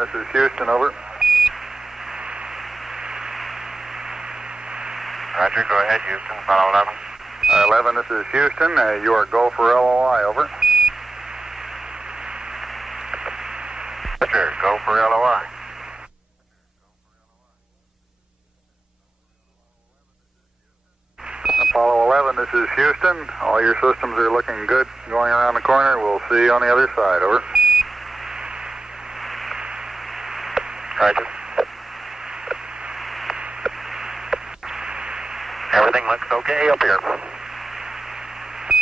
this is Houston, over. Roger, go ahead, Houston, Apollo 11. 11, this is Houston. You are go for LOI, over. Roger, go for LOI. Apollo 11, this is Houston. All your systems are looking good going around the corner. We'll see you on the other side, over. Roger. Everything looks okay up here.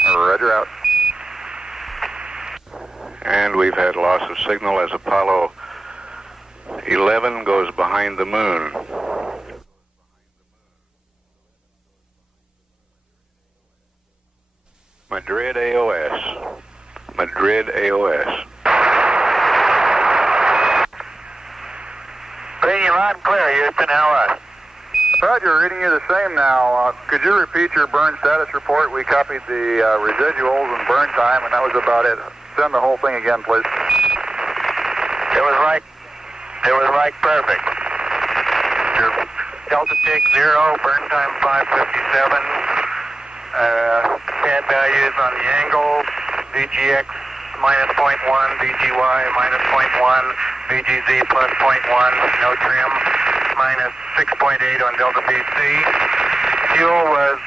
Roger, out. And we've had loss of signal as Apollo 11 goes behind the moon. Madrid AOS. Madrid AOS. Reading you loud and clear, Houston, LOS. Roger, reading you the same now. Could you repeat your burn status report? We copied the residuals and burn time, and that was about it. Send the whole thing again, please. It was like perfect. Your delta tick 0, burn time 557. CAD values on the angle, VGX minus 0.1, VGY minus 0.1, VGZ plus 0.1, no trim, minus 6.8 on delta PC. Fuel was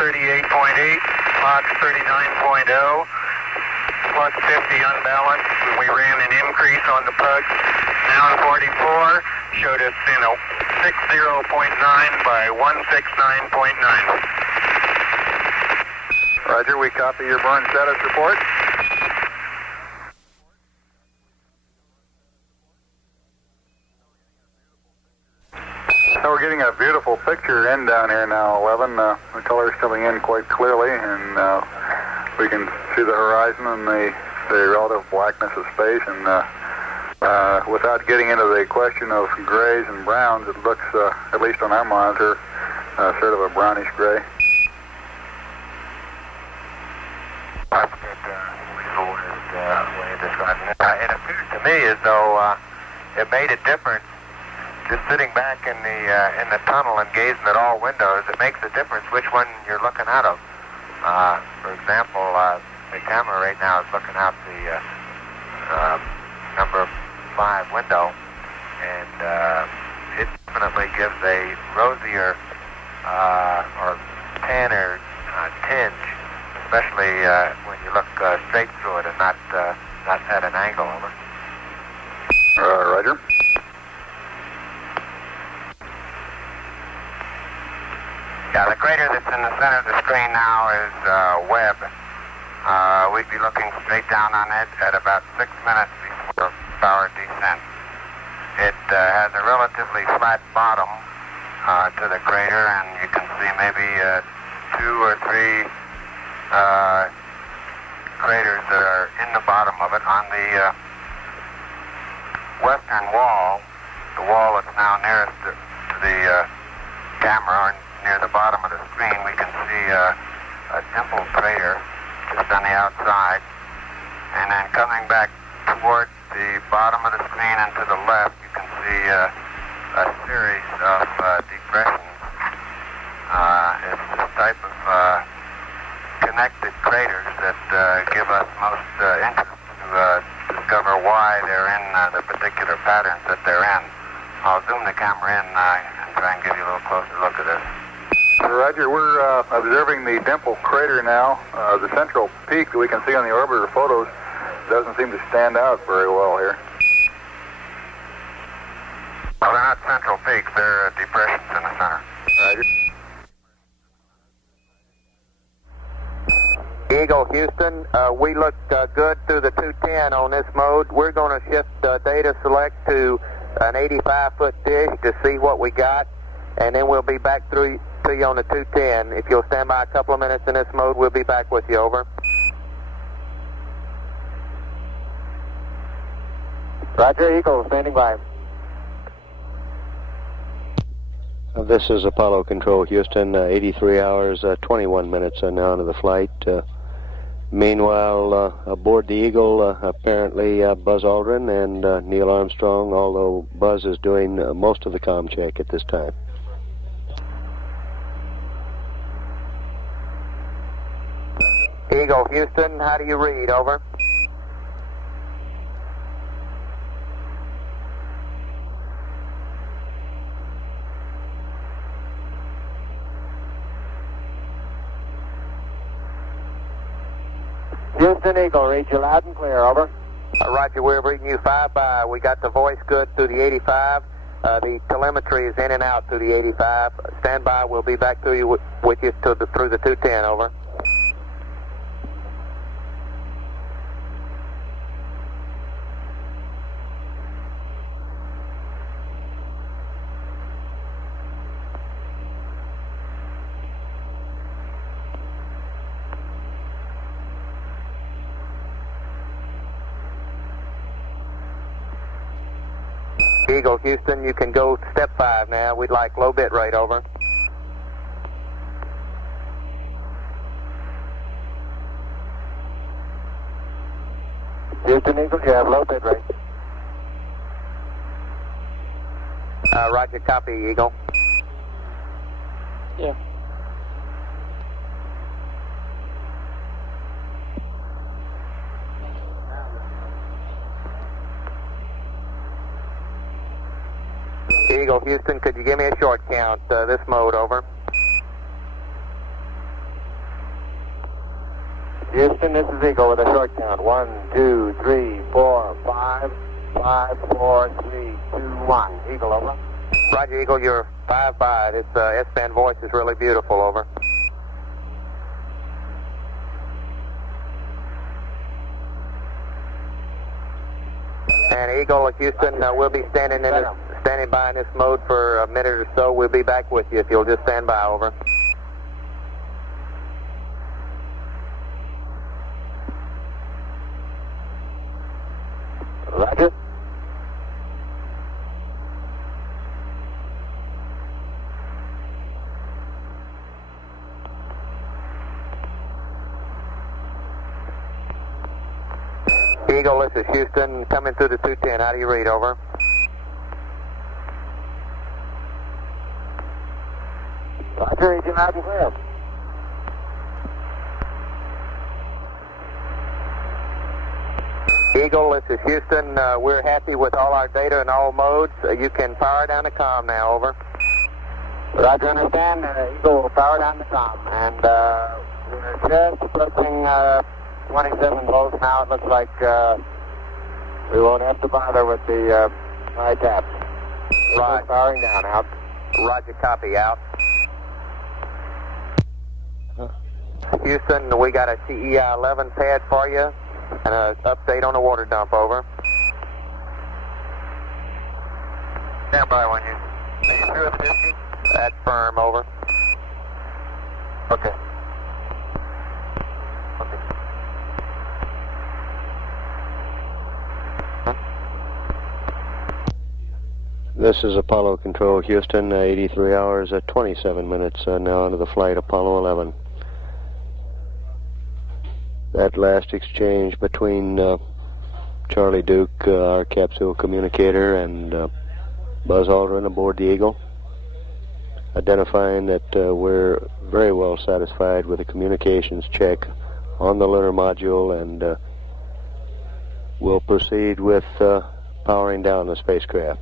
38.8, Mach 39.0, plus 50 unbalanced. We ran an increase on the pugs. Noun 44 showed us 60.9 by 169.9. Roger, we copy your burn status report. So we're getting a beautiful picture in down here now, 11. The color's coming in quite clearly, and we can see the horizon and the relative blackness of space. And without getting into the question of grays and browns, it looks, at least on our monitor, sort of a brownish gray. That's a good way of describing it. It appears to me as though it made a difference just sitting back in the tunnel and gazing at all windows. It makes a difference which one you're looking out of. For example, the camera right now is looking out the number 5 window, and it definitely gives a rosier or tanner tinge, especially when you look straight through it and not at an angle. Over. Roger. Yeah, the crater that's in the center of the screen now is Webb. We'd be looking straight down on it at about 6 minutes before power descent. It has a relatively flat bottom to the crater, and you can see maybe 2 or 3 craters that are in the bottom of it. On the western wall, the wall that's now nearest to the camera, or near the bottom of the screen, we can see a dimpled crater just on the outside. And then coming back toward the bottom of the screen and to the left, you can see a series of depressions. It's this type of connected craters that give us most interest to discover why they're in the particular patterns that they're in. I'll zoom the camera in and try and give you a little closer look at this. Roger, we're observing the dimple crater now. The central peak that we can see on the orbiter photos doesn't seem to stand out very well here. Well, they're not central peaks, they're depressions in the center. Roger. Eagle, Houston, we look good through the 210 on this mode. We're going to shift data select to an 85-foot dish to see what we got, and then we'll be back through to you on the 210. If you'll stand by a couple of minutes in this mode, we'll be back with you. Over. Roger, Eagle, standing by. This is Apollo Control, Houston. 83 hours, 21 minutes now into the flight. Meanwhile, aboard the Eagle, apparently Buzz Aldrin and Neil Armstrong, although Buzz is doing most of the comm check at this time. Eagle, Houston, how do you read? Over. Houston Eagle, read you loud and clear, over. Roger, we're reading you 5 by. We got the voice good through the 85. The telemetry is in and out through the 85. Stand by, we'll be back to you with you through the 210, over. Eagle, Houston, you can go step 5 now. We'd like low bit rate, over. Houston Eagle, you have low bit rate. Roger, copy, Eagle. Yeah. Eagle, Houston, could you give me a short count, this mode, over? Houston, this is Eagle with a short count. 1, 2, 3, 4, 5, 5, 4, 3, 2, 1. Eagle, over. Roger, Eagle, you're 5 by. This S-band voice is really beautiful, over. And Eagle, Houston, we'll be standing by in this mode for a minute or so. We'll be back with you if you'll just stand by, over. Roger. Eagle, this is Houston, coming through the 210. How do you read, over? Roger, read you loud and clear. Eagle, this is Houston. We're happy with all our data in all modes. You can power down the comm now, over. Roger, understand. Eagle will power down the comm. And we're just approaching 27 volts now. It looks like we won't have to bother with the high taps. Right. Powering down, out. Roger, copy, out. Houston, we got a TEI 11 pad for you. And an update on the water dump, over. Stand by when you... Are you through with the disky? That's firm, over. Okay. This is Apollo Control, Houston, 83 hours, 27 minutes now into the flight, Apollo 11. That last exchange between Charlie Duke, our capsule communicator, and Buzz Aldrin aboard the Eagle, identifying that we're very well satisfied with the communications check on the lunar module, and we'll proceed with powering down the spacecraft.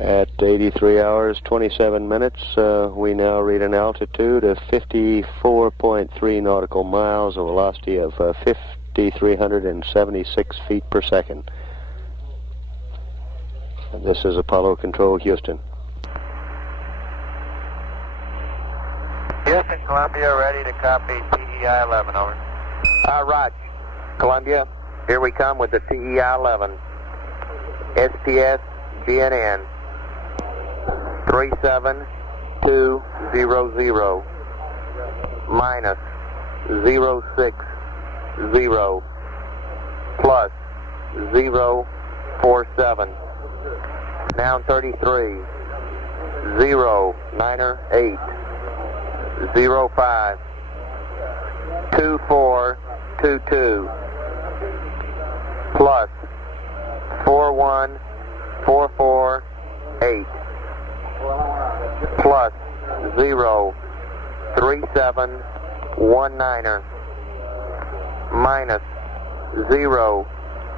At 83 hours, 27 minutes, we now read an altitude of 54.3 nautical miles, a velocity of 5,376 feet per second. And this is Apollo Control, Houston. Houston, Columbia, ready to copy TEI 11, over. Right, Columbia, here we come with the TEI 11. SPS GNN 37200 minus 060 plus 047. Now 33. 0, Niner 8, 05, 2422, plus 41448, plus 0, 3719, minus 0,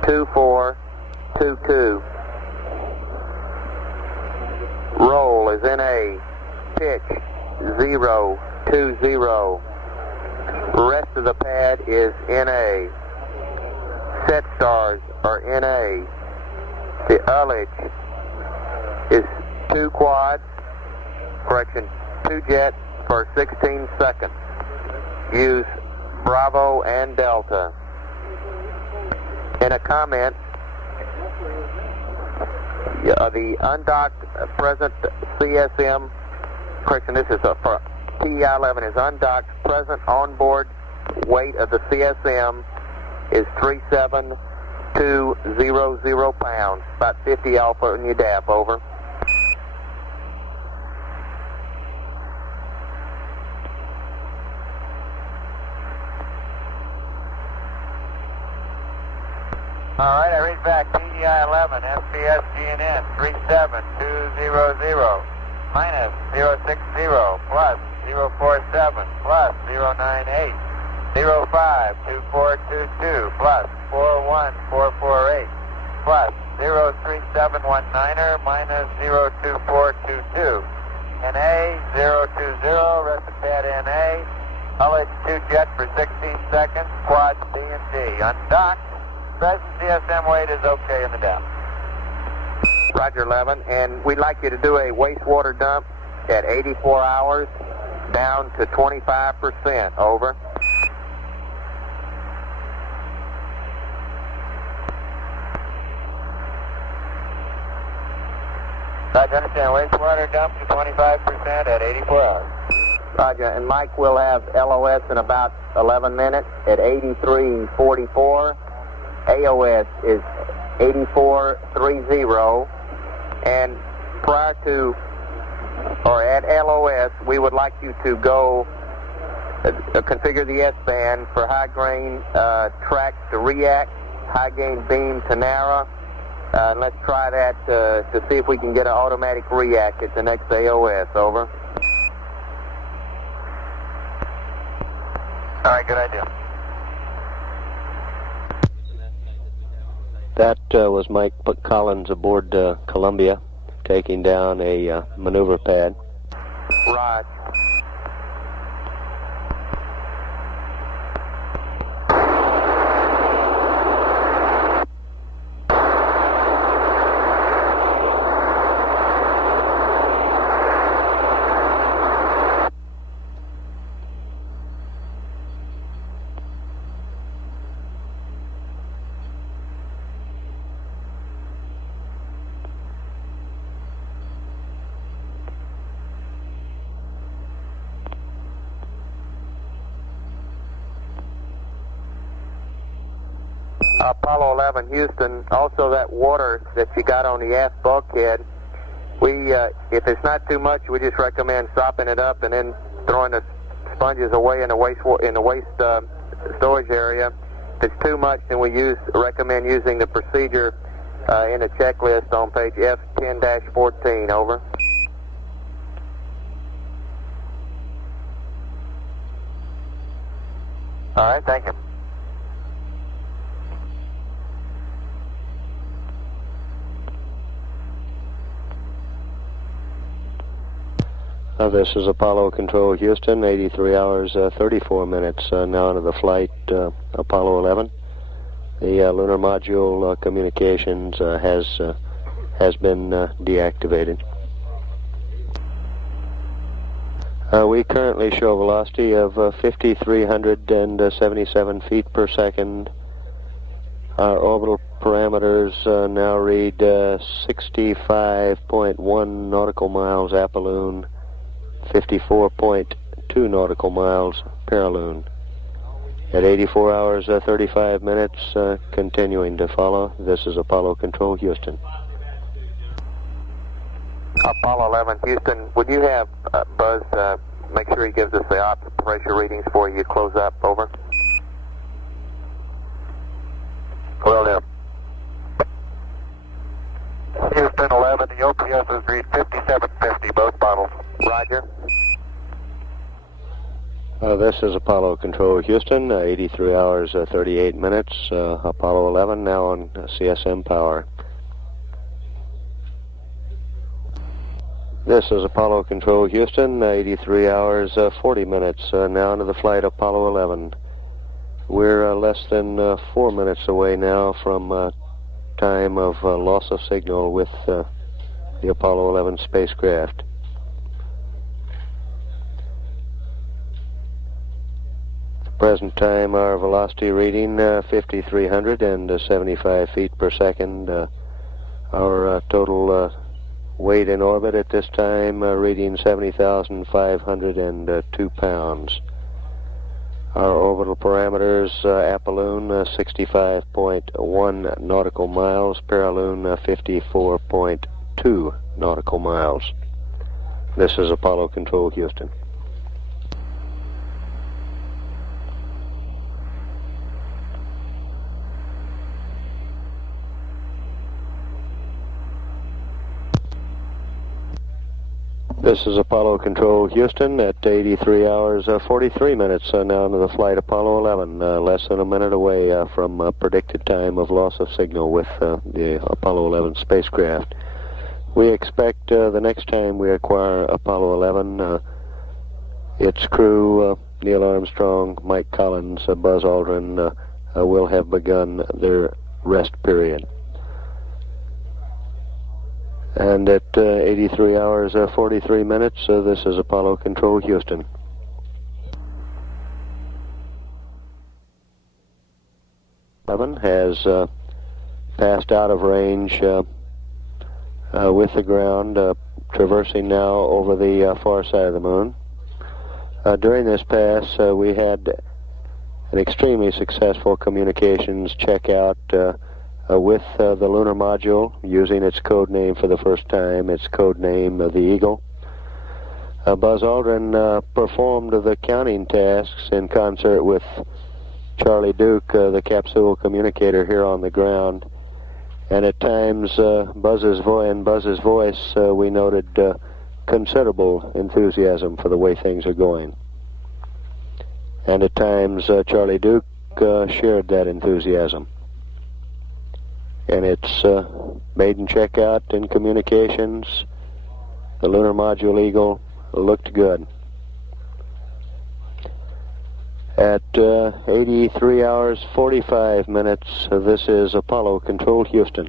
2422. Roll is NA. Pitch 020. Rest of the pad is NA. Set stars are NA. The ullage is 2 quads, correction, 2 jets for 16 seconds. Use Bravo and Delta. In a comment, the undocked present CSM, correction, this is for TEI-11, is undocked present onboard weight of the CSM is 37200 pounds, about 50 alpha in your DAP, over. All right, I read back. TEI-11, FPS GNN 37200, minus 060, plus 047, plus 098, 05, 2422, plus 41448, plus 03719, minus 02422. NA 020, rest of pad NA. Ullage 2 jet for 16 seconds, quad B and D. Undocked. Present CSM weight is okay in the depth. Roger, 11, and we'd like you to do a wastewater dump at 84 hours down to 25%, over. Roger, understand, wastewater dump to 25% at 84 hours. Roger, and Mike will have LOS in about 11 minutes at 8344. AOS is 8430, and prior to, or at LOS, we would like you to go configure the S-band for high gain track to react, high gain beam to narrow. Let's try that to see if we can get an automatic react at the next AOS, over. All right, good idea. That was Mike Collins aboard Columbia, taking down a maneuver pad. Rod. Apollo 11, Houston, also that water that you got on the aft bulkhead, if it's not too much, we just recommend sopping it up and then throwing the sponges away in the waste storage area. If it's too much, then we recommend using the procedure in the checklist on page F10-14, over. All right, thank you. This is Apollo Control Houston, 83 hours, 34 minutes now into the flight, Apollo 11. The lunar module communications has been deactivated. We currently show a velocity of 5,377 feet per second. Our orbital parameters now read 65.1 nautical miles apoloon, 54.2 nautical miles paraloon. At 84 hours 35 minutes, continuing to follow. This is Apollo Control Houston. Apollo 11, Houston, would you have Buzz make sure he gives us the ops pressure readings before you close up? Over. Will do. Houston 11, the OPS has read 5750, both bottles. Roger. This is Apollo Control Houston, 83 hours 38 minutes, Apollo 11 now on CSM power. This is Apollo Control Houston, 83 hours 40 minutes, now into the flight Apollo 11. We're less than 4 minutes away now from time of loss of signal with the Apollo 11 spacecraft. Present time, our velocity reading 5,300 and 75 feet per second. Our total weight in orbit at this time reading 70,502 pounds. Our orbital parameters, apolloon 65.1 nautical miles, paraloon 54.2 nautical miles. This is Apollo Control Houston. This is Apollo Control Houston at 83 hours 43 minutes now into the flight Apollo 11, less than a minute away from predicted time of loss of signal with the Apollo 11 spacecraft. We expect the next time we acquire Apollo 11, its crew, Neil Armstrong, Mike Collins, Buzz Aldrin, will have begun their rest period. And at 83 hours 43 minutes, this is Apollo Control Houston. Has passed out of range with the ground, traversing now over the far side of the moon. During this pass, we had an extremely successful communications checkout with the lunar module, using its code name for the first time, its code name the Eagle. Buzz Aldrin performed the counting tasks in concert with Charlie Duke, the capsule communicator here on the ground, and at times Buzz's voice we noted considerable enthusiasm for the way things are going. And at times Charlie Duke shared that enthusiasm. And its maiden checkout in communications, the lunar module Eagle, looked good. At 83 hours 45 minutes, this is Apollo Control Houston.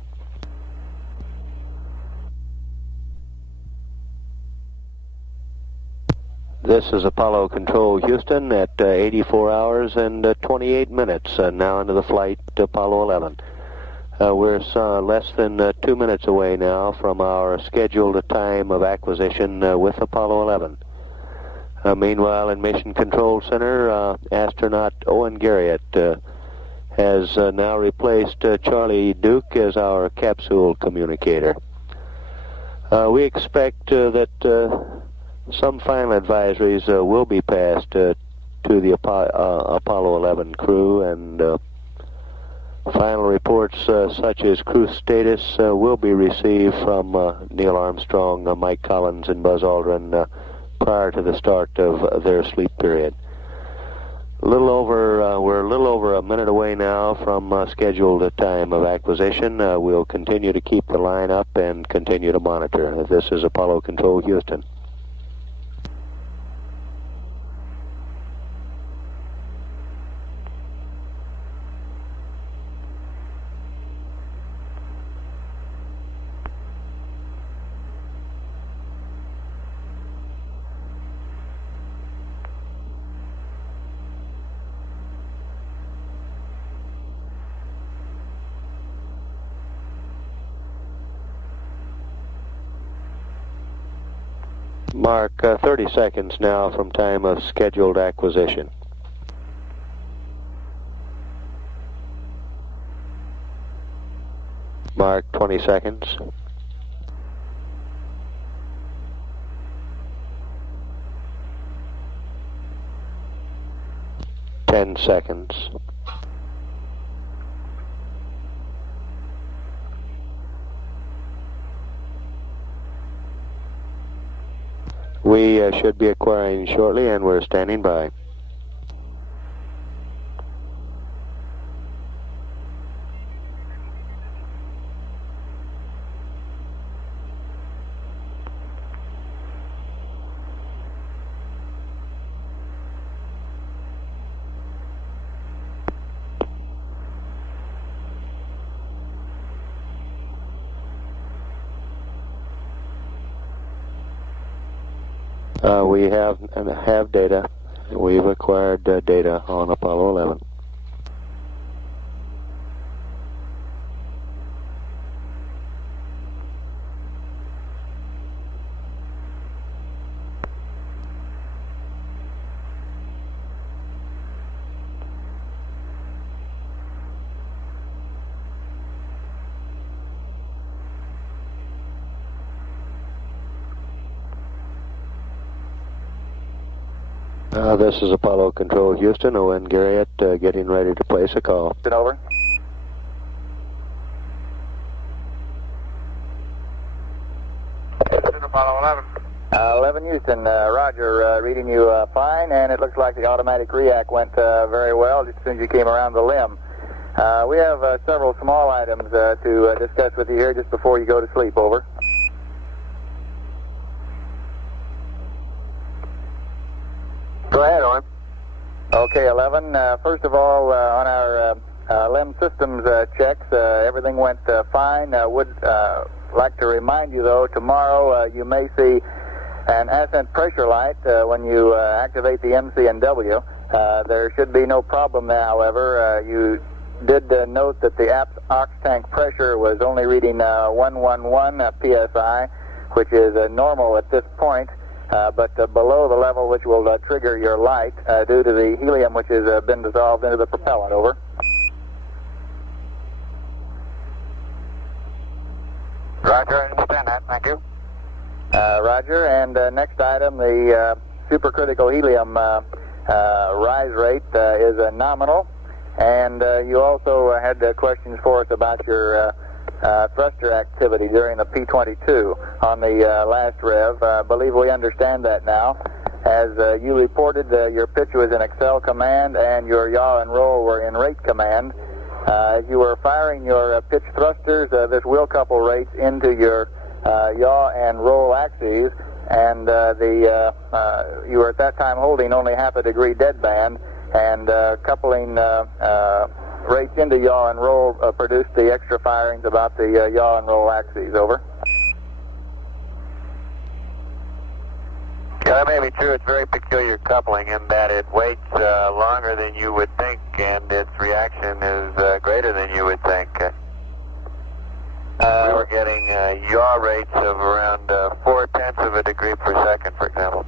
This is Apollo Control Houston at 84 hours and 28 minutes, now into the flight Apollo 11. We're less than 2 minutes away now from our scheduled time of acquisition with Apollo 11. Meanwhile, in Mission Control Center, astronaut Owen Garriott has now replaced Charlie Duke as our capsule communicator. We expect that some final advisories will be passed to the Apollo 11 crew, and final reports such as crew status will be received from Neil Armstrong, Mike Collins, and Buzz Aldrin prior to the start of their sleep period. We're a little over a minute away now from scheduled time of acquisition. We'll continue to keep the line up and continue to monitor. This is Apollo Control Houston. Mark 30 seconds now from time of scheduled acquisition. Mark 20 seconds. 10 seconds. We should be acquiring shortly, and we're standing by. We have data. We've acquired data on Apollo 11. This is Apollo Control Houston, Owen Garriott, getting ready to place a call. Over. Houston, Apollo 11. 11 Houston, Roger, reading you fine, and it looks like the automatic react went very well just as soon as you came around the limb. We have several small items to discuss with you here just before you go to sleep. Over. Go ahead, Owen. Okay, 11. First of all, on our LEM systems checks, everything went fine. Would like to remind you, though, tomorrow you may see an ascent pressure light when you activate the MC&W. There should be no problem there, however. You did note that the ox tank pressure was only reading 111 psi, which is normal at this point. But below the level which will trigger your light due to the helium which has been dissolved into the propellant. Over. Roger, I understand that. Thank you. Roger. And next item, the supercritical helium rise rate is nominal. And you also had questions for us about your thruster activity during the P-22 on the last rev. I believe we understand that now. As you reported, your pitch was in Excel command and your yaw and roll were in rate command. As you were firing your pitch thrusters, this will couple rates into your yaw and roll axes, and you were at that time holding only half a degree deadband, and coupling rates into yaw and roll produced the extra firings about the yaw and roll axes. Over. Yeah, that may be true. It's very peculiar coupling in that it waits longer than you would think, and its reaction is greater than you would think. We were getting yaw rates of around 0.4 of a degree per second, for example.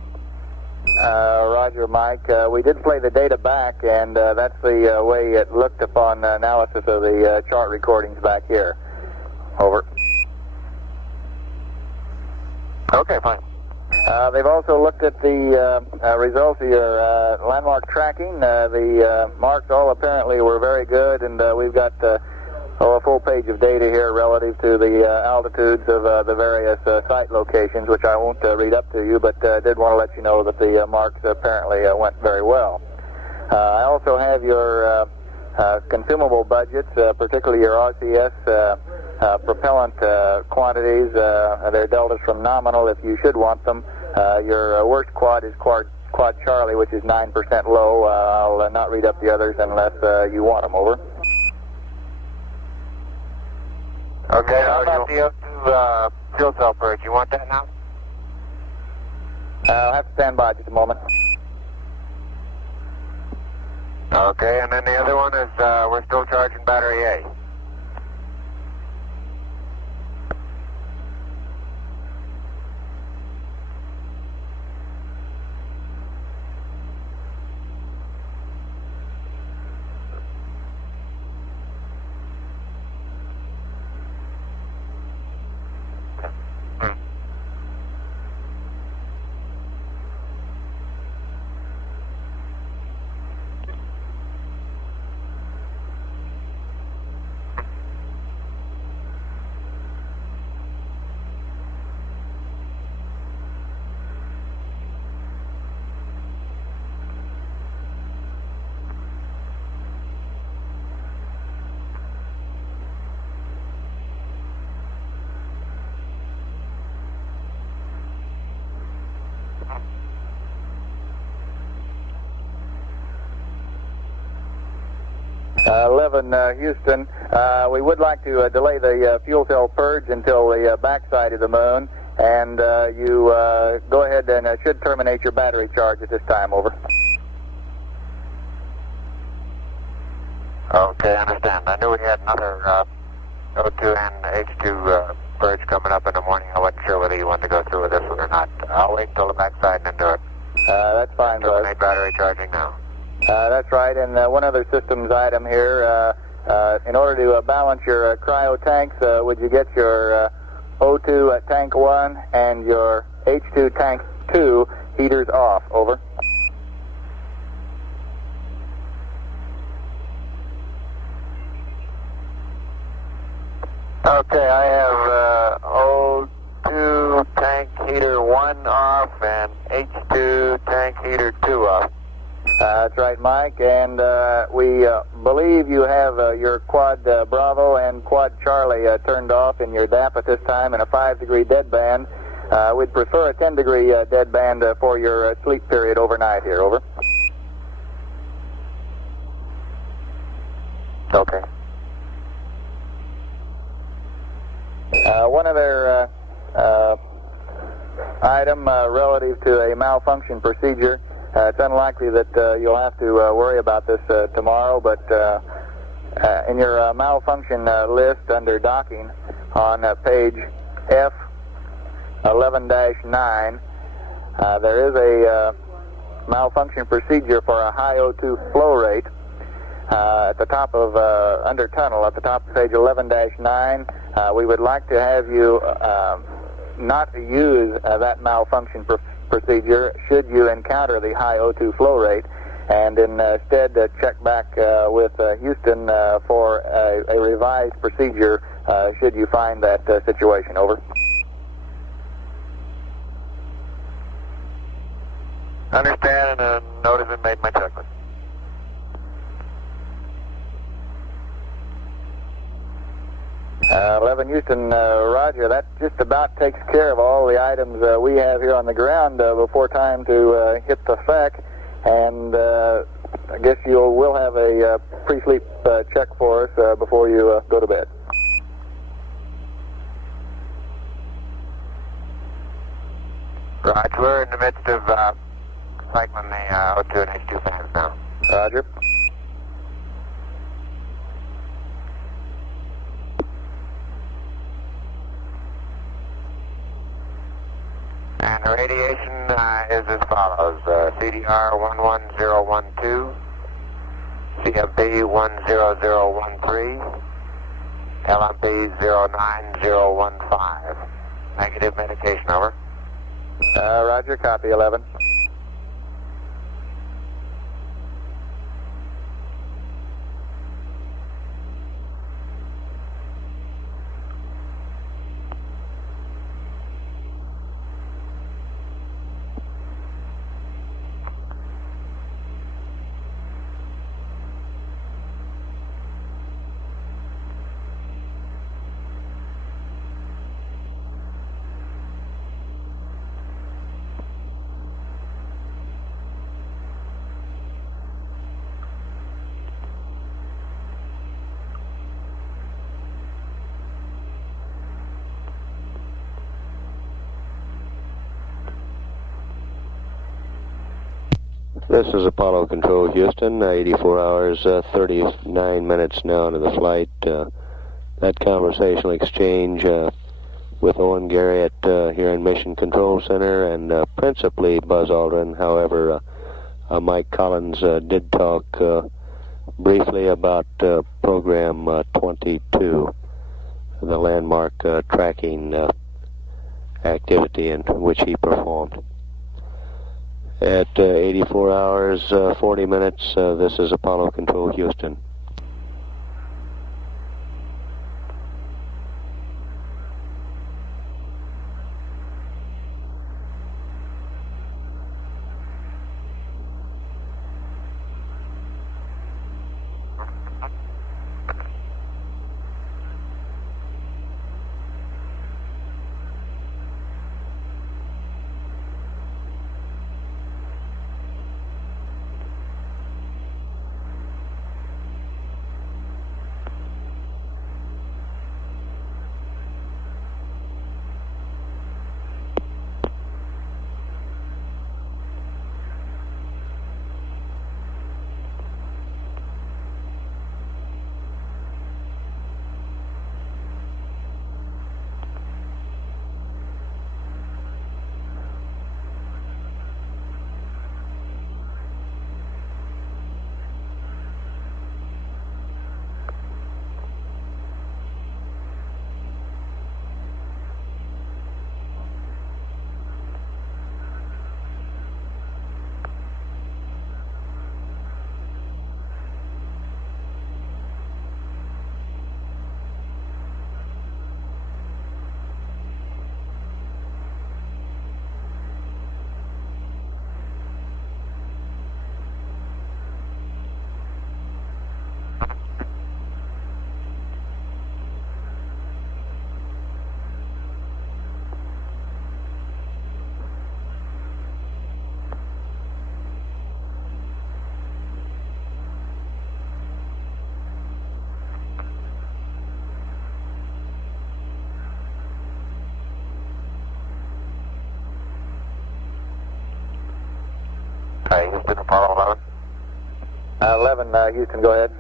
Roger, Mike. We did play the data back, and that's the way it looked upon analysis of the chart recordings back here. Over. Okay, fine. They've also looked at the results of your landmark tracking. The marks all apparently were very good, and we've got a full page of data here relative to the altitudes of the various site locations, which I won't read up to you, but did want to let you know that the marks apparently went very well. I also have your consumable budgets, particularly your RCS propellant quantities. They're deltas from nominal if you should want them. Your worst quad is quad Charlie, which is 9% low. I'll not read up the others unless you want them. Over. Okay, how about the O2 fuel cell purge? You want that now? I'll have to stand by just a moment. Okay, and then the other one is we're still charging battery A. 11 Houston. We would like to delay the fuel cell purge until the backside of the moon, and you go ahead and should terminate your battery charge at this time. Over. Okay, I understand. I knew we had another O2 and H2 purge coming up in the morning. I wasn't sure whether you wanted to go through with this one or not. I'll wait until the backside and then do it. That's fine, Buzz. Terminate battery charging now. That's right, and one other systems item here. In order to balance your cryo tanks, would you get your O2 at tank 1 and your H2 tank 2 heaters off? Over. Okay, I have O2 tank heater 1 off and H2 tank heater 2 off. That's right, Mike, and we believe you have your quad Bravo and quad Charlie turned off in your DAP at this time in a 5-degree deadband. We'd prefer a 10-degree deadband for your sleep period overnight here. Over. Okay. One other item relative to a malfunction procedure. It's unlikely that you'll have to worry about this tomorrow, but in your malfunction list under docking on page F11-9, there is a malfunction procedure for a high O2 flow rate at the top of, under tunnel, at the top of page 11-9. We would like to have you not use that malfunction procedure should you encounter the high O2 flow rate, and instead check back with Houston for a revised procedure should you find that situation. Over. Understand, and a note has been made in my checklist. Uh, 11 Houston, Roger. That just about takes care of all the items we have here on the ground before time to hit the FEC, and I guess you will have a pre-sleep check for us before you go to bed. Roger, we're in the midst of cycling the O2 and H2 fans now. Roger. And the radiation is as follows. CDR 11012, CFB 10013, LMP 09015. Negative medication, over. Roger, copy 11. This is Apollo Control, Houston. 84 hours, 39 minutes now into the flight. That conversational exchange with Owen Garrett here in Mission Control Center, and principally Buzz Aldrin. However, Mike Collins did talk briefly about Program 22, the landmark tracking activity in which he performed. At 84 hours, 40 minutes, this is Apollo Control, Houston. Houston, Apollo 11. 11, Houston, go ahead.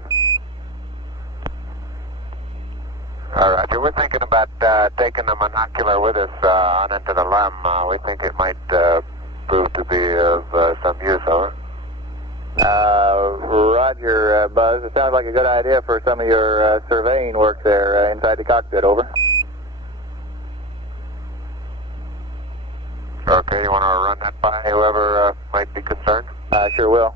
Roger. We're thinking about taking the monocular with us on into the LEM. We think it might prove to be of some use, over. Roger, Buzz. It sounds like a good idea for some of your surveying work there inside the cockpit, over. Okay, you want to run that by whoever might be concerned? I sure will.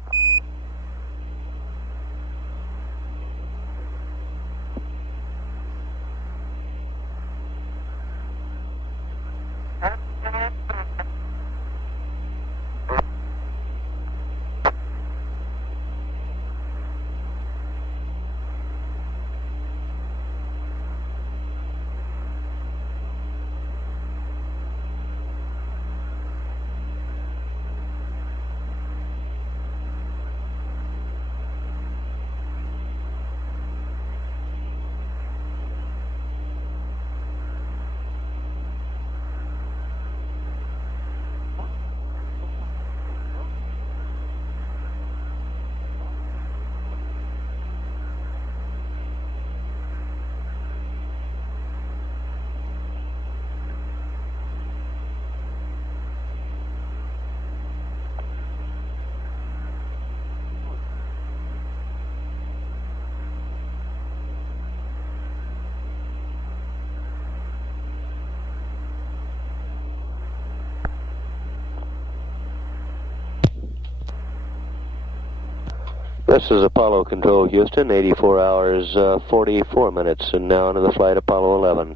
This is Apollo Control, Houston, 84 hours, 44 minutes, and now into the flight Apollo 11.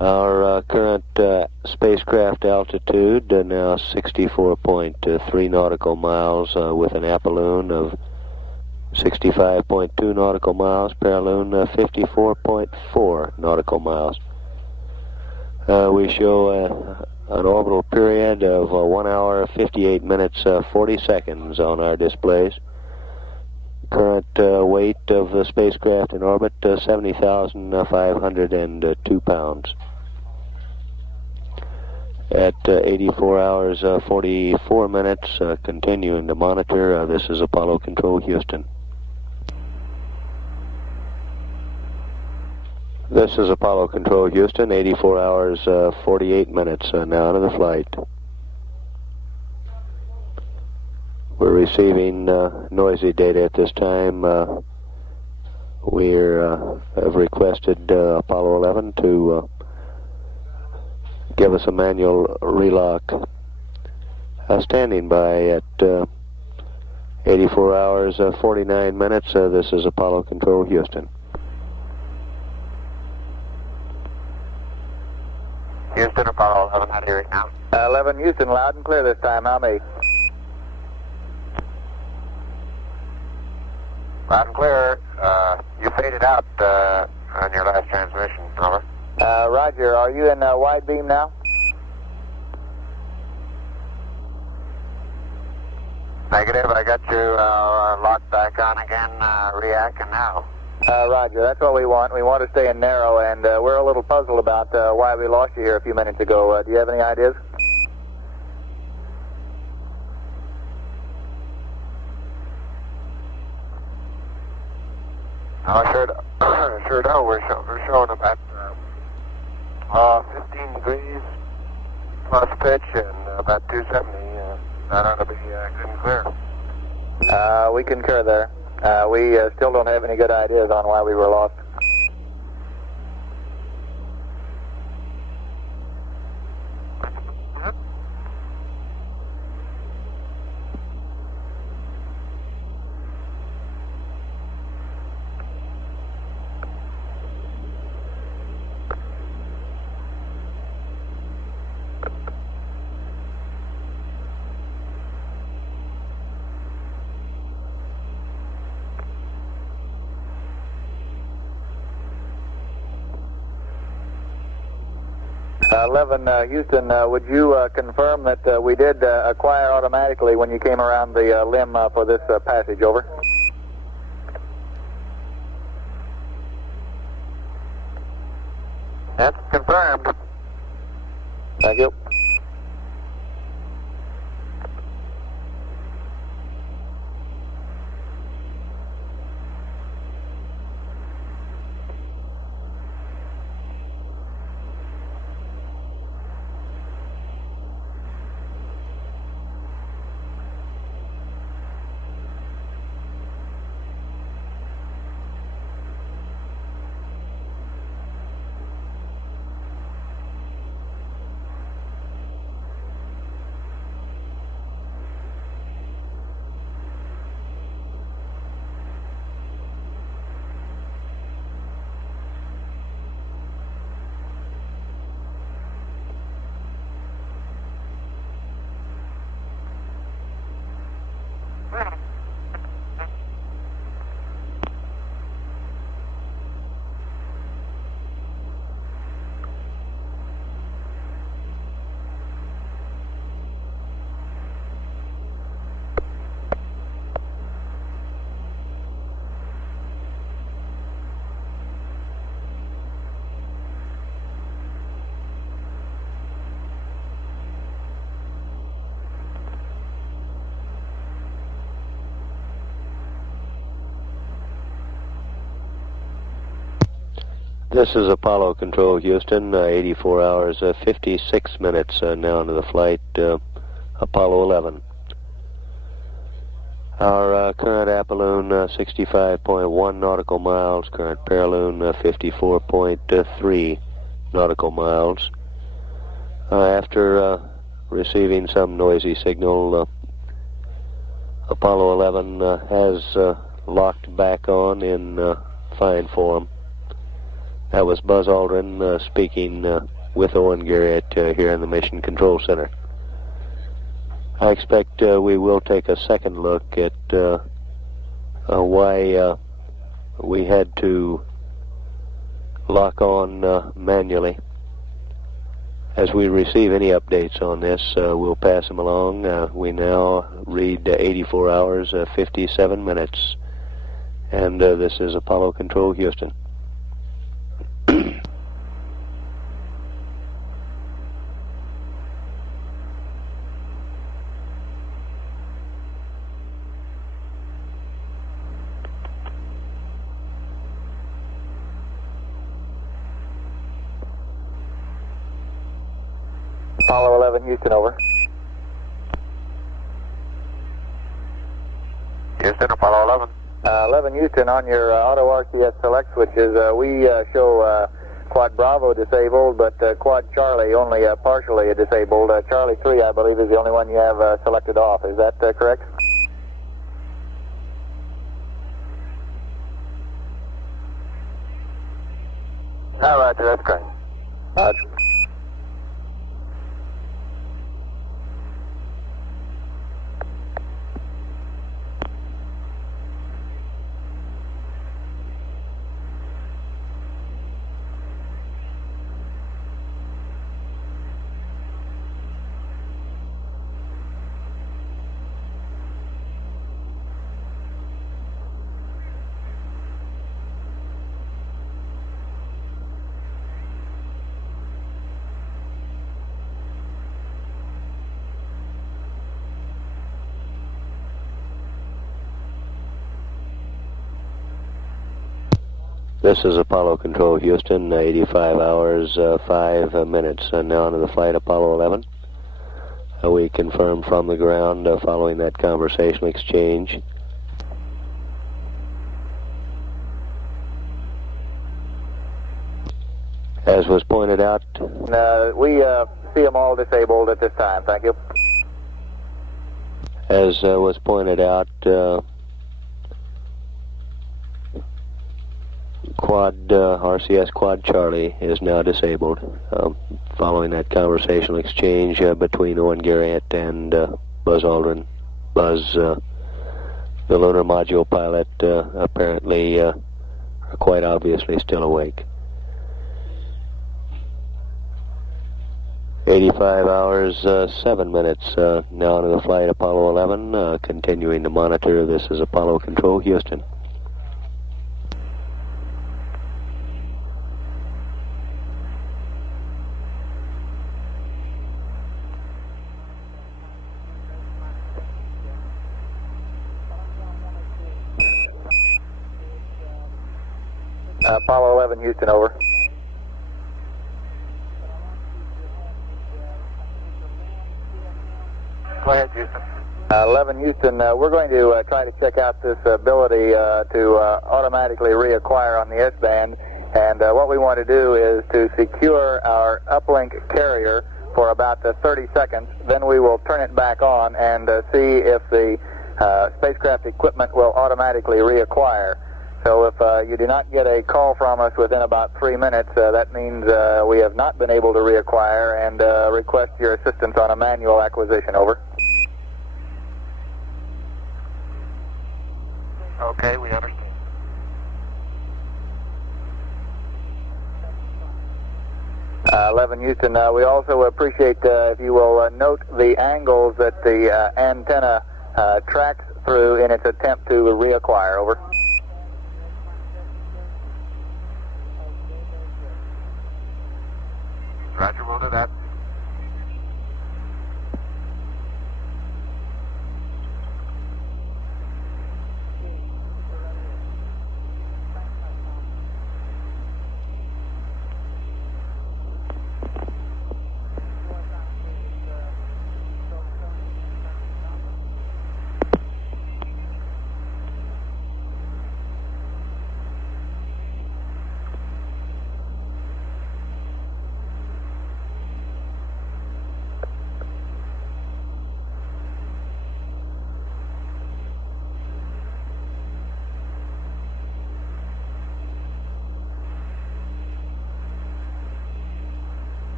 Our current spacecraft altitude, now 64.3 nautical miles, with an apoloon of 65.2 nautical miles, paraloon 54.4 nautical miles. We show an orbital period of 1 hour, 58 minutes, 40 seconds on our displays. Current weight of the spacecraft in orbit, 70,502 pounds. At 84 hours, 44 minutes, continuing to monitor. This is Apollo Control, Houston. This is Apollo Control, Houston, 84 hours, 48 minutes, now into the flight. We're receiving noisy data at this time. We have requested Apollo 11 to give us a manual relock. Standing by at 84 hours, 49 minutes. This is Apollo Control, Houston. Houston, Apollo 11, how do you read now? 11, Houston, loud and clear this time. How many? Loud and clear. You faded out on your last transmission, over. Roger, are you in wide beam now? Negative, I got you locked back on again, reacting now. Roger, that's what we want. We want to stay in narrow, and we're a little puzzled about why we lost you here a few minutes ago. Do you have any ideas? Oh, sure do. Sure do. We're showing about 15 degrees plus pitch and about 270. That ought to be good and clear. We concur there. We still don't have any good ideas on why we were lost. Houston, would you confirm that we did acquire automatically when you came around the limb for this passage, over? That's confirmed. Thank you. This is Apollo Control, Houston, 84 hours, 56 minutes now into the flight, Apollo 11. Our current apoloon, 65.1 nautical miles, current paraloon, 54.3 nautical miles. After receiving some noisy signal, Apollo 11 has locked back on in fine form. That was Buzz Aldrin speaking with Owen Garriott here in the Mission Control Center. I expect we will take a second look at why we had to lock on manually. As we receive any updates on this, we'll pass them along. We now read 84 hours, 57 minutes. And this is Apollo Control, Houston. Apollo 11, Houston, over. Houston, Apollo 11. 11, Houston, on your auto RCS select switches, we show Quad Bravo disabled, but Quad Charlie only partially disabled. Charlie 3, I believe, is the only one you have selected off. Is that correct? No, Roger, that's correct. Roger. This is Apollo Control, Houston, 85 hours, 5 minutes. Now into the flight, Apollo 11. We confirm from the ground following that conversational exchange. As was pointed out... we see them all disabled at this time. Thank you. As was pointed out, RCS Quad Charlie is now disabled. Following that conversational exchange between Owen Garriott and Buzz Aldrin. Buzz, the lunar module pilot, apparently quite obviously still awake. 85 hours, 7 minutes now into the flight, Apollo 11, continuing to monitor. This is Apollo Control, Houston. Apollo 11, Houston, over. Go ahead, Houston. 11, Houston, we're going to try to check out this ability to automatically reacquire on the S-band. And what we want to do is to secure our uplink carrier for about 30 seconds. Then we will turn it back on and see if the spacecraft equipment will automatically reacquire. So if you do not get a call from us within about 3 minutes, that means we have not been able to reacquire, and request your assistance on a manual acquisition. Over. Okay, we understand. 11, Houston, we also appreciate if you will note the angles that the antenna tracks through in its attempt to reacquire. Over. Roger, we'll do that.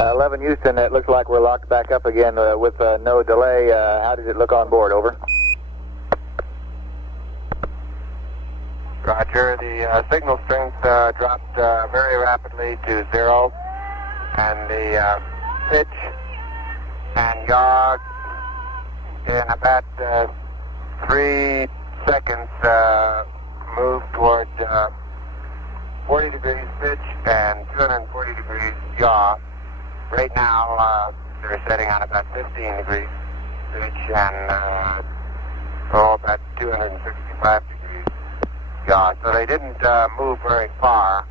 11 Houston, it looks like we're locked back up again with no delay. How does it look on board? Over. Roger. The signal strength dropped very rapidly to 0, and the pitch and yaw in about 3 seconds moved toward 40 degrees pitch and 240 degrees yaw. Right now, they're setting on about 15 degrees pitch and about 265 degrees yaw. So they didn't move very far,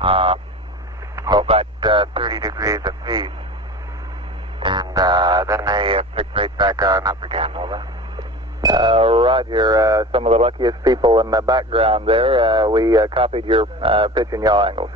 about 30 degrees apiece. And then they picked right back on up again. Over. Roger. Some of the luckiest people in the background there. We copied your pitch and yaw angles.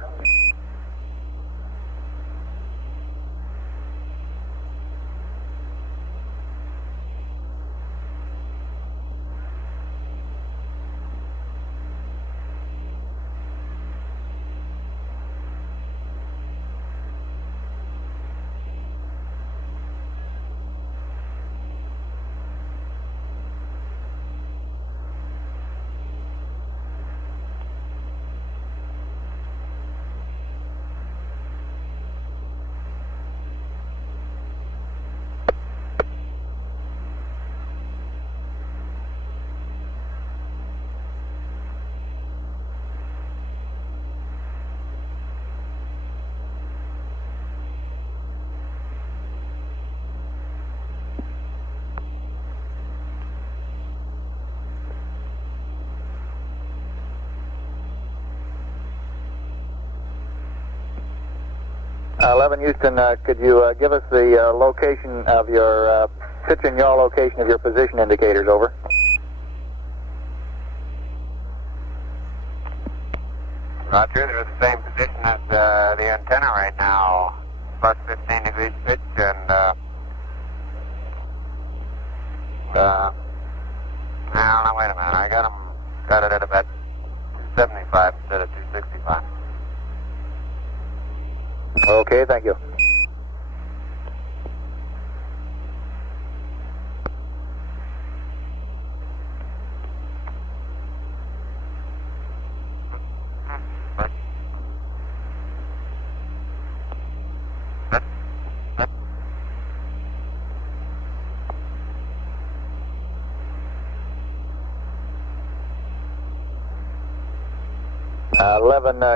Houston, could you give us the location of your pitch and yaw location of your position indicators? Over. Roger. They're the same position as the antenna right now, plus 15 degrees pitch and now wait a minute. I got it at about 275 instead of 265. Okay, thank you.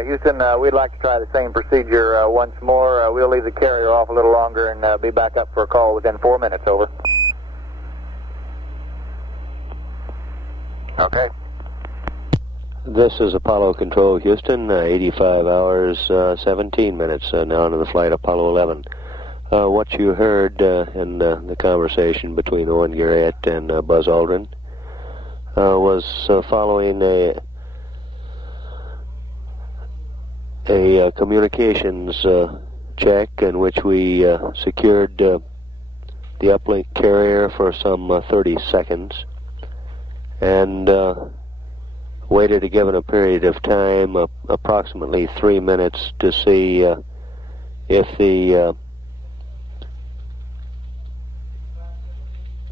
Houston, we'd like to try the same procedure once more. We'll leave the carrier off a little longer and be back up for a call within 4 minutes. Over. Okay. This is Apollo Control, Houston, 85 hours, 17 minutes now into the flight, Apollo 11. What you heard in the conversation between Owen Garrett and Buzz Aldrin was following a communications check in which we secured the uplink carrier for some 30 seconds and waited a given period of time, approximately 3 minutes, to see if the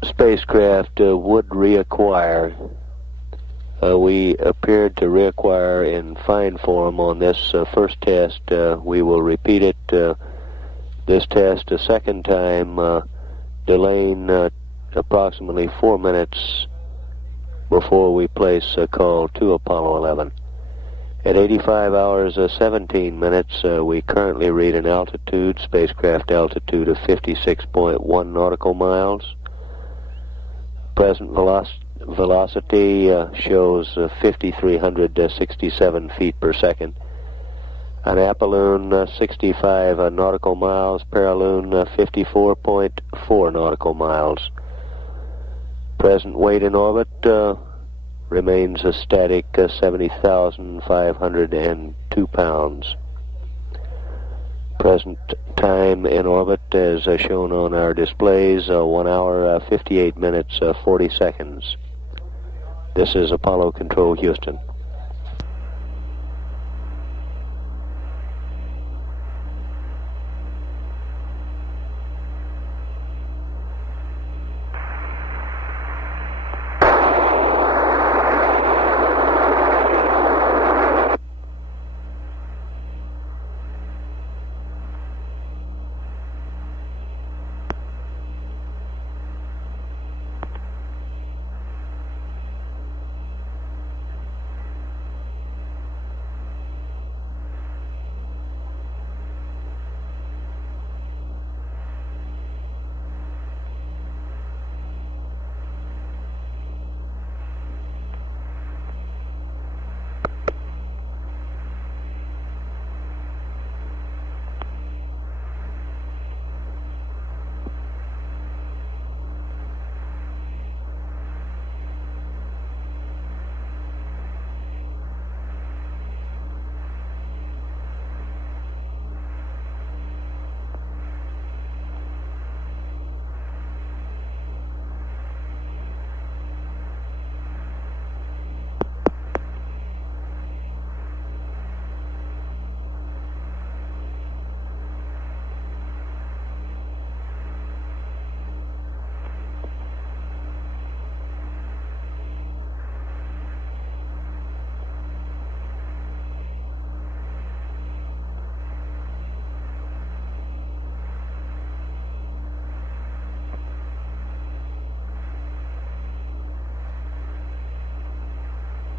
spacecraft would reacquire. We appeared to reacquire in fine form on this first test. We will repeat it, this test a second time, delaying approximately 4 minutes before we place a call to Apollo 11. At 85 hours 17 minutes, we currently read an altitude, spacecraft altitude of 56.1 nautical miles. Present velocity shows 5,367 feet per second. An apolloon 65 nautical miles, paraloon 54.4 nautical miles. Present weight in orbit remains a static 70,502 pounds. Present time in orbit, as shown on our displays, 1 hour, 58 minutes, 40 seconds. This is Apollo Control, Houston.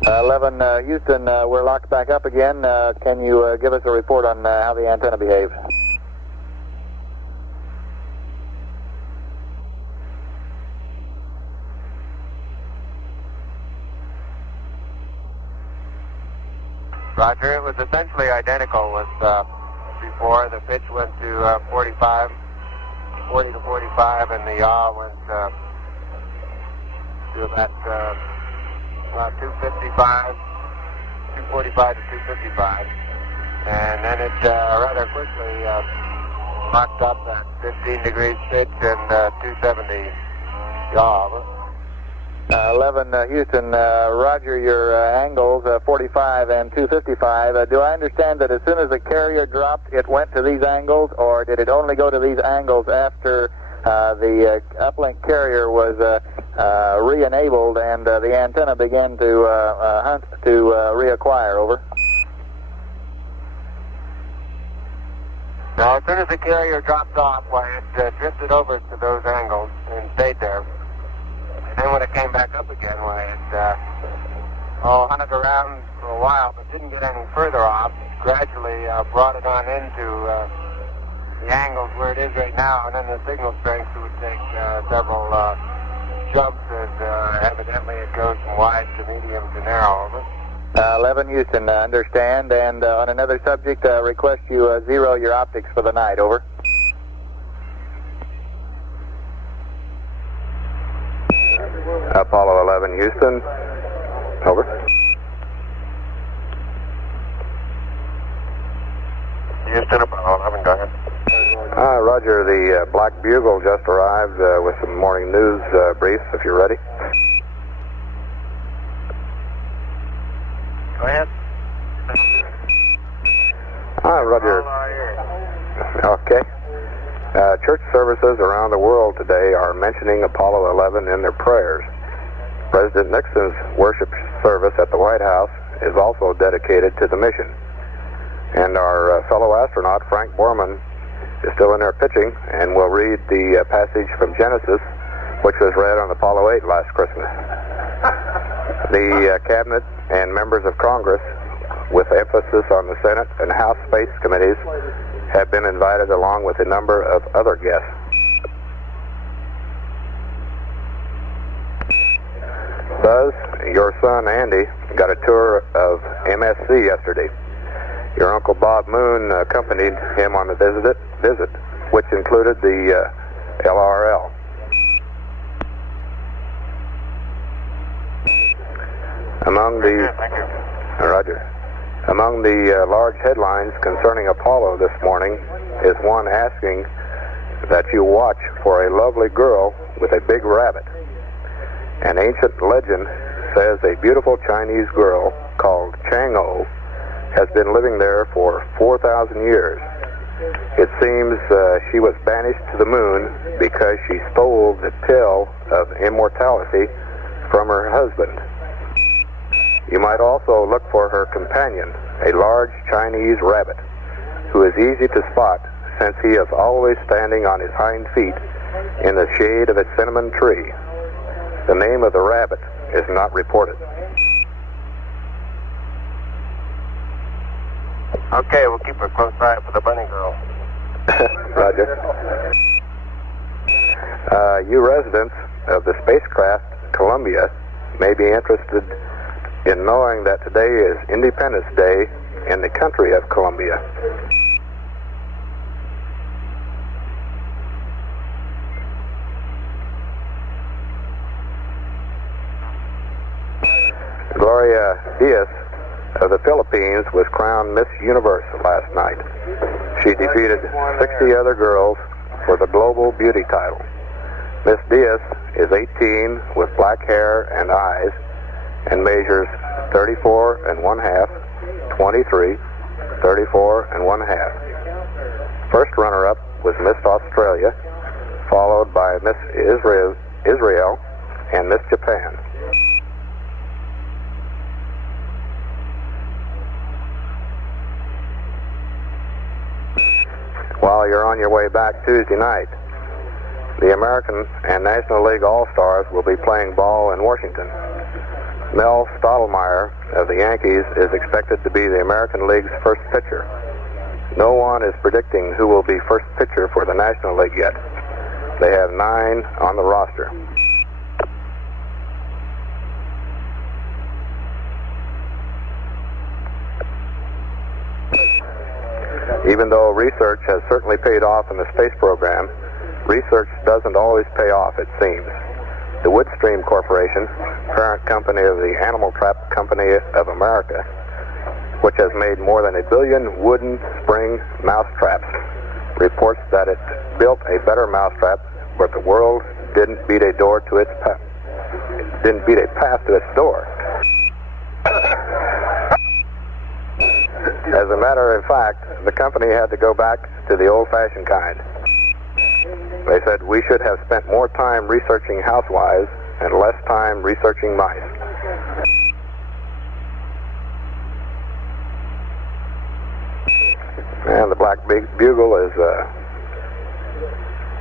11 Houston, we're locked back up again. Can you give us a report on how the antenna behaves? Roger, it was essentially identical with before. The pitch went to 40 to 45, and the yaw went to about 255, 245 to 255. And then it rather quickly locked up at 15 degrees pitch and 270 yaw. 11 Houston, roger your angles, 45 and 255. Do I understand that as soon as the carrier dropped, it went to these angles, or did it only go to these angles after the uplink carrier was re-enabled and the antenna began to hunt to reacquire? Over. Now, as soon as the carrier dropped off, why, it drifted over to those angles and stayed there. And then when it came back up again, why, it hunted around for a while, but didn't get any further off. Gradually brought it on into the angles where it is right now, and then the signal strength would take several jumps as evidently it goes from wide to medium to narrow. Over. 11 Houston, understand. And on another subject, request you zero your optics for the night. Over. Apollo 11 Houston. Over. Houston, Apollo 11, go ahead. Roger, the Black Bugle just arrived with some morning news briefs, if you're ready. Go ahead. Roger. Okay. Church services around the world today are mentioning Apollo 11 in their prayers. President Nixon's worship service at the White House is also dedicated to the mission. And our fellow astronaut, Frank Borman, is still in there pitching, and we'll read the passage from Genesis, which was read on Apollo 8 last Christmas. The Cabinet and members of Congress, with emphasis on the Senate and House Space Committees, have been invited along with a number of other guests. Buzz, your son Andy got a tour of MSC yesterday. Your Uncle Bob Moon accompanied him on the visit, which included the LRL. Among the Among the large headlines concerning Apollo this morning is one asking that you watch for a lovely girl with a big rabbit. An ancient legend says a beautiful Chinese girl called Chang'o has been living there for 4,000 years. It seems she was banished to the moon because she stole the pill of immortality from her husband. You might also look for her companion, a large Chinese rabbit, who is easy to spot since he is always standing on his hind feet in the shade of a cinnamon tree. The name of the rabbit is not reported. Okay, we'll keep a close eye for the bunny girl. Roger. You residents of the spacecraft Columbia may be interested in knowing that today is Independence Day in the country of Colombia. Gloria Diaz of the Philippines was crowned Miss Universe last night. She defeated 60 other girls for the Global Beauty title. Miss Diaz is 18 with black hair and eyes and measures 34 1/2, 23, 34 1/2. First runner-up was Miss Australia, followed by Miss Israel and Miss Japan. While you're on your way back Tuesday night, the American and National League All-Stars will be playing ball in Washington. Mel Stottlemyre of the Yankees is expected to be the American League's first pitcher. No one is predicting who will be first pitcher for the National League yet. They have 9 on the roster. Even though research has certainly paid off in the space program, research doesn't always pay off, it seems. The Woodstream Corporation, parent company of the Animal Trap Company of America, which has made more than 1 billion wooden spring mousetraps, reports that it built a better mousetrap, but the world didn't beat a path to its door. As a matter of fact, the company had to go back to the old-fashioned kind. They said we should have spent more time researching housewives and less time researching mice. And the Black Bugle is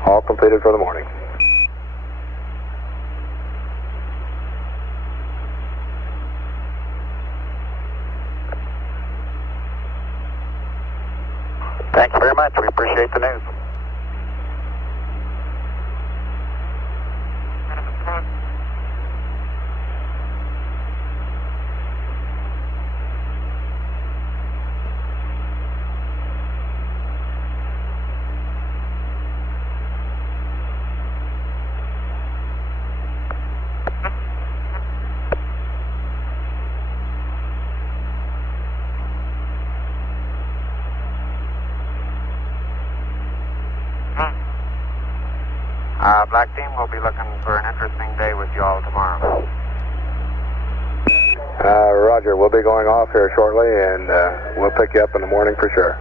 all completed for the morning. Thank you very much. We appreciate the news. Black Team, we'll be looking for an interesting day with you all tomorrow. Roger, we'll be going off here shortly, and we'll pick you up in the morning for sure.